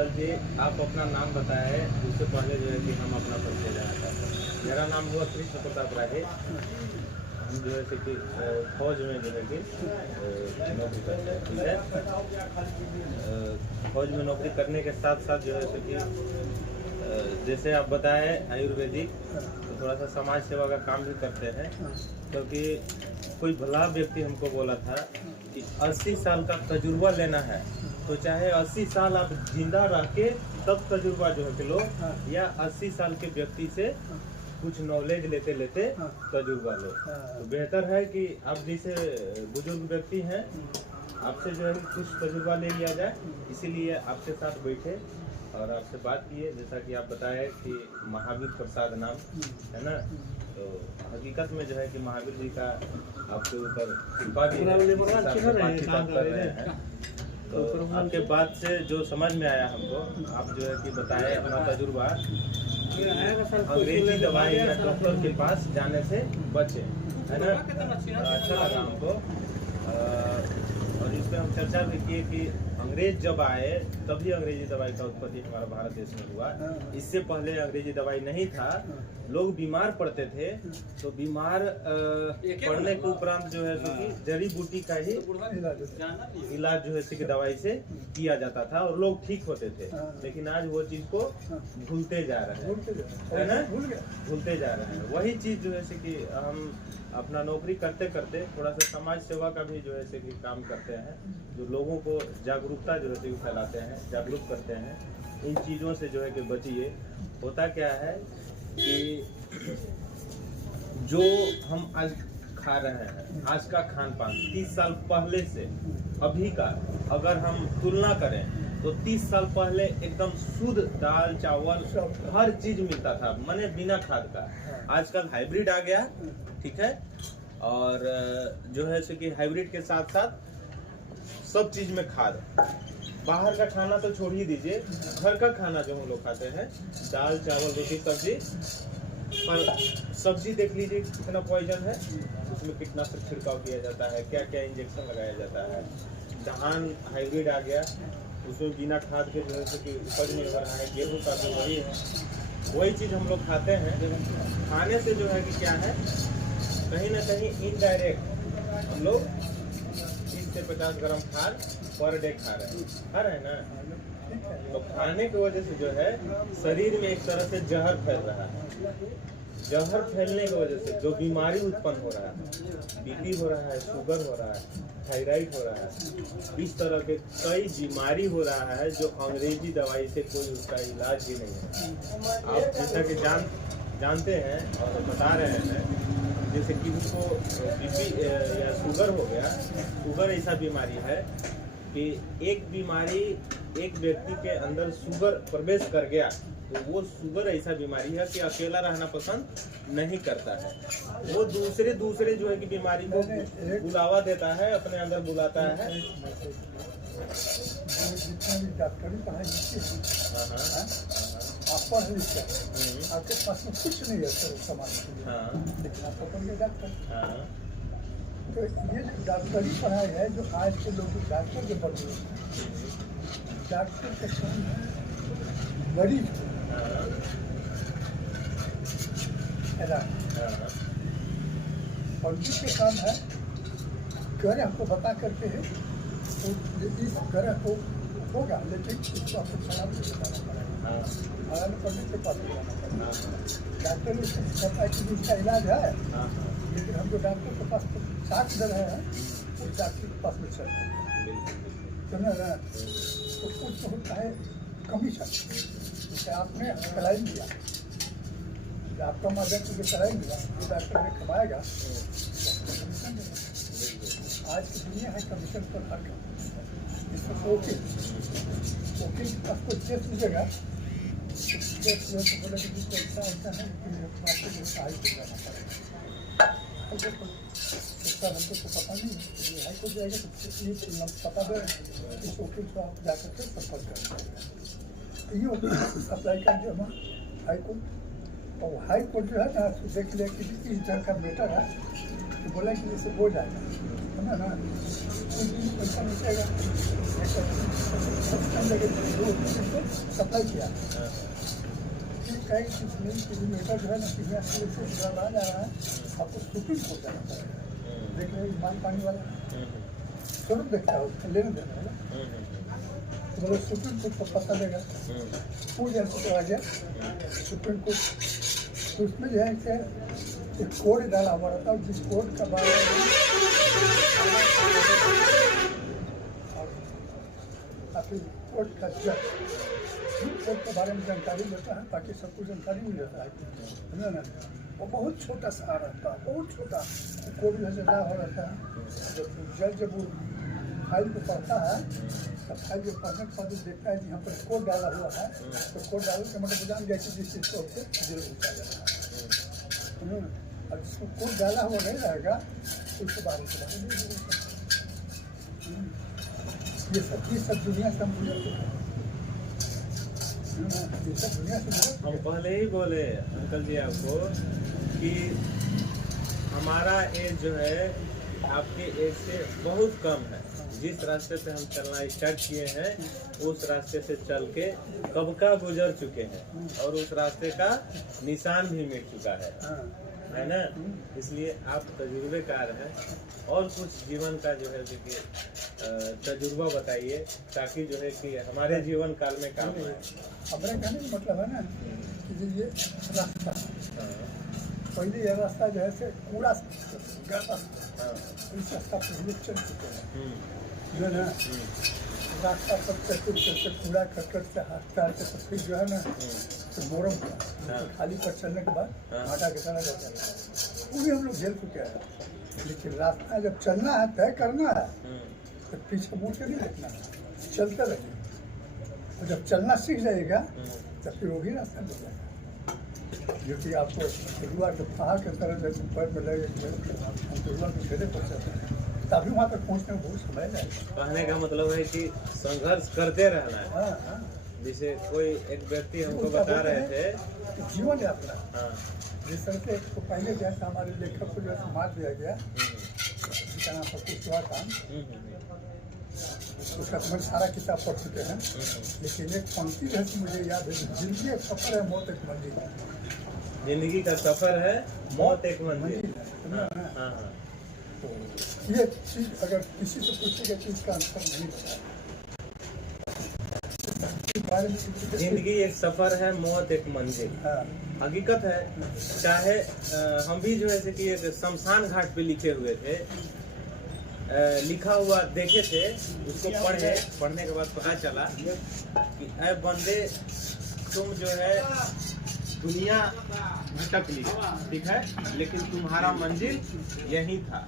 Sir जी, आप अपना नाम बताए, उससे पहले जो है कि हम अपना परिचय देना चाहते हैं। मेरा नाम हुआ कृष्ण प्रताप राय। हम जो है कि फौज में जो है कि नौकरी करते हैं, ठीक है। फौज में नौकरी करने के साथ साथ जो है कि जैसे आप बताए आयुर्वेदिक, तो थोड़ा सा समाज सेवा का काम भी करते हैं। क्योंकि कोई भला व्यक्ति हमको बोला था कि 80 साल का तजुर्बा लेना है, तो चाहे 80 साल आप जिंदा रह के तब तजुर्बा जो है कि लो, या 80 साल के व्यक्ति से कुछ नॉलेज लेते लेते तजुर्बा लो। तो बेहतर है कि आप जैसे बुजुर्ग व्यक्ति हैं, आपसे जो है कुछ तजुर्बा ले लिया जाए। इसीलिए आपके साथ बैठे और आपसे बात किए। जैसा कि आप बताए कि महावीर प्रसाद नाम है ना, तो हकीकत में जो है कि महावीर जी का आपके ऊपर कृपा भी है, बात कर रहे हैं। तो आपके बात से जो समझ में आया हमको, आप जो है कि बताए अपना तजुर्बा, अंग्रेजी दवाई या डॉक्टर के पास जाने से बचे, है ना। अच्छा लगा हमको। और इस पर हम चर्चा भी किए कि अंग्रेज जब आए तभी अंग्रेजी दवाई का उत्पत्ति हमारा भारत देश में हुआ। इससे पहले अंग्रेजी दवाई नहीं था। लोग बीमार पड़ते थे, तो बीमार पड़ने के उपरांत जो है कि जड़ी बूटी का ही इलाज जो है कि दवाई से किया जाता था और लोग ठीक होते थे। लेकिन आज वो चीज को भूलते जा रहे हैं, है ना, भूलते जा रहे हैं। वही चीज जो है कि हम अपना नौकरी करते करते थोड़ा सा समाज सेवा का भी जो है कि काम करते हैं, जो लोगों को जागरूकता जो है कि फैलाते हैं, जागरूक करते हैं। इन चीज़ों से जो है कि बचिए। होता क्या है कि जो हम आज खा रहे हैं, आज का खान पान 30 साल पहले से अभी का अगर हम तुलना करें, तो 30 साल पहले एकदम शुद्ध दाल चावल हर चीज मिलता था, माने बिना खाद का। आजकल हाइब्रिड आ गया, ठीक है। और जो है कि हाइब्रिड के साथ साथ सब चीज में खाद। बाहर का खाना तो छोड़ ही दीजिए, घर का खाना जो हम लोग खाते हैं, दाल चावल रोटी सब्जी, पर सब्जी देख लीजिए कितना पॉइजन है, उसमें कीटनाशक छिड़काव किया जाता है, क्या क्या इंजेक्शन लगाया जाता है। धान हाइब्रिड आ गया, उसमें बिना खाद के जो है कि उपज नहीं हो रहा है। गेहूँ का भी वही है, वही चीज़ हम लोग खाते हैं। खाने से जो है कि क्या है, कहीं ना कहीं इनडायरेक्ट हम लोग 30 से 50 ग्राम खाद पर डे खा रहे हैं ना। तो खाने की वजह से जो है शरीर में एक तरह से जहर फैल रहा है। जहर फैलने की वजह से जो बीमारी उत्पन्न हो रहा है, बीपी हो रहा है, शुगर हो रहा है, थायराइड हो रहा है, इस तरह के कई बीमारी हो रहा है जो अंग्रेजी दवाई से कोई उसका इलाज ही नहीं है। आप जैसा कि जानते हैं और बता रहे हैं, जैसे कि उनको बीपी या शुगर हो गया। शुगर ऐसा बीमारी है कि एक व्यक्ति के अंदर शुगर प्रवेश कर गया, तो वो शुगर ऐसा बीमारी है कि अकेला रहना पसंद नहीं करता है। वो दूसरे जो है कि बीमारी को बुलावा देता है, अपने अंदर बुलाता है। आपके पास में कुछ नहीं है सर समाज के लिए, लेकिन आप पकड़िए डॉक्टर। तो ये जो डॉक्टरी पढ़ाई है, जो आज के लोग डॉक्टर जो बन रहे हैं, डॉक्टर का काम है मरीज पंडित के काम है ग्रह को बता करके है, तो इस ग्रह को होगा, लेकिन इसको आपको खराब नहीं बताना पड़ेगा, पंडित के पास जाना पड़ेगा। डॉक्टर ने कहता है कि इसका इलाज है, लेकिन हम जो डॉक्टर के पास 60 दर है, उस डॉक्टर के पास में चल रहे समझ रहे हैं। तो कुछ होता है कमीशन, जैसे आपने कलाई दिया, आपका मदद को कलाई दिया, जो डॉक्टर ने कमाएगा कमीशन देगा। आज की दुनिया है कमीशन पर हक। इसको वकील के पास कोई केस मिलेगा, बोले कि ऐसा ऐसा है कि आपको सहायता जाना पड़ेगा। हमको तो पता नहीं है, हाई कोर्ट जाएगा तो पता दे, इस वकील को आप जा करके संपर्क करेंगे। ये वकील अप्लाई कर दिया हमारा हाई कोर्ट, और हाई कोर्ट जो है ना देख लिया कि इस तरह का मैटर है, तो बोला कि इसे हो जाएगा, है ना। पूंजी में पैसा निकलेगा, सप्लाई किया कई किलोमीटर जो है ना सीधा से आ जा रहा है, आपको सुप्रीम कोर्ट जाना पड़ेगा। देख रहे ईमान पानी वाला स्वरूप देखता है, लेने देना है ना, तो मतलब सुप्रीम कोर्ट को पता देगा, वो जैसे तो आ गया सुप्रीम कोर्ट, तो उसमें जो है कि एक कोड डाला हुआ रहता है, जिस कोड का बारे में कोर्ट का जज कोर्ट के बारे में जानकारी लेता है, ताकि सबको जानकारी मिल जाता है ना। वो बहुत छोटा सा रहता है, बहुत छोटा कोड में जजा हो रहता है। जब वो फाइल को पढ़ता है, तो फाइल को पढ़ने के बाद देखता है कि यहाँ पर कोड डाला हुआ है, तो कोड डालने का मतलब जान गया कि जिस चीज़ को जेल पूछा जाता है। और जिसको कोड डाला हुआ नहीं रहेगा, उसके बारे में ये सब दुनिया से हम गुजर चुके हैं। ये सब दुनिया से हम पहले ही बोले अंकल जी आपको कि हमारा एज जो है आपके एज से बहुत कम है। जिस रास्ते से हम चलना स्टार्ट किए हैं, उस रास्ते से चल के कब का गुजर चुके हैं, और उस रास्ते का निशान भी मिट चुका है ना। इसलिए आप तजुर्बेकार हैं, और कुछ जीवन का जो है कि तजुर्बा बताइए, ताकि जो है कि हमारे जीवन काल में काम आए। हमारे कहने का मतलब है ना कि ये रास्ता, पहले ये रास्ता जो है से पूरा गया, इस रास्ता पहले चल चुके हैं जो है ना। रास्ता पर चलते चलते पूरा कटकट से हाथता है, तो फिर जो है ना तो मोरम खाली पर चलने के बाद घाटा के तरह जाता है, वो भी हम लोग झेल चुके हैं। लेकिन रास्ता जब चलना है, तय करना है, तो पीछे मुड़ के नहीं देखना है, चलते रहिए। और जब चलना सीख जाएगा, तब फिर वो भी रास्ता मिल जाएगा, जो कि आपको तजुआ के पहाड़ के तरह जैसे पैर में लगे, हम तजुआ के घेरे पर चलते हैं, तभी वहाँ तक पहुँचने में बहुत समय लगेगा। कहने का मतलब है कि संघर्ष करते रहना है। हाँ। जैसे कोई एक व्यक्ति हमको बता रहे थे जीवन यात्रा, जिस तरह से तो पहले जैसे हमारे लेखक को जो मार दिया गया, जिसका नाम सकुश हुआ था, उसका तो मैंने सारा किताब पढ़ चुके हैं, लेकिन एक पंक्ति जैसे मुझे याद है, जिंदगी एक सफर है, मौत एक मंजिल है। जिंदगी का सफर है, मौत एक मंजिल है। तो ये चीज अगर किसी से पूछेगा तो इसका आंसर नहीं बता। जिंदगी एक सफर है, मौत एक मंजिल। हकीकत है। चाहे हम भी जो है कि एक शमशान घाट पे लिखे हुए थे, लिखा हुआ देखे थे, उसको पढ़ने के बाद पता चला कि ऐ बंदे तुम जो है दुनिया भटक ली, ठीक है, लेकिन तुम्हारा मंजिल यही था।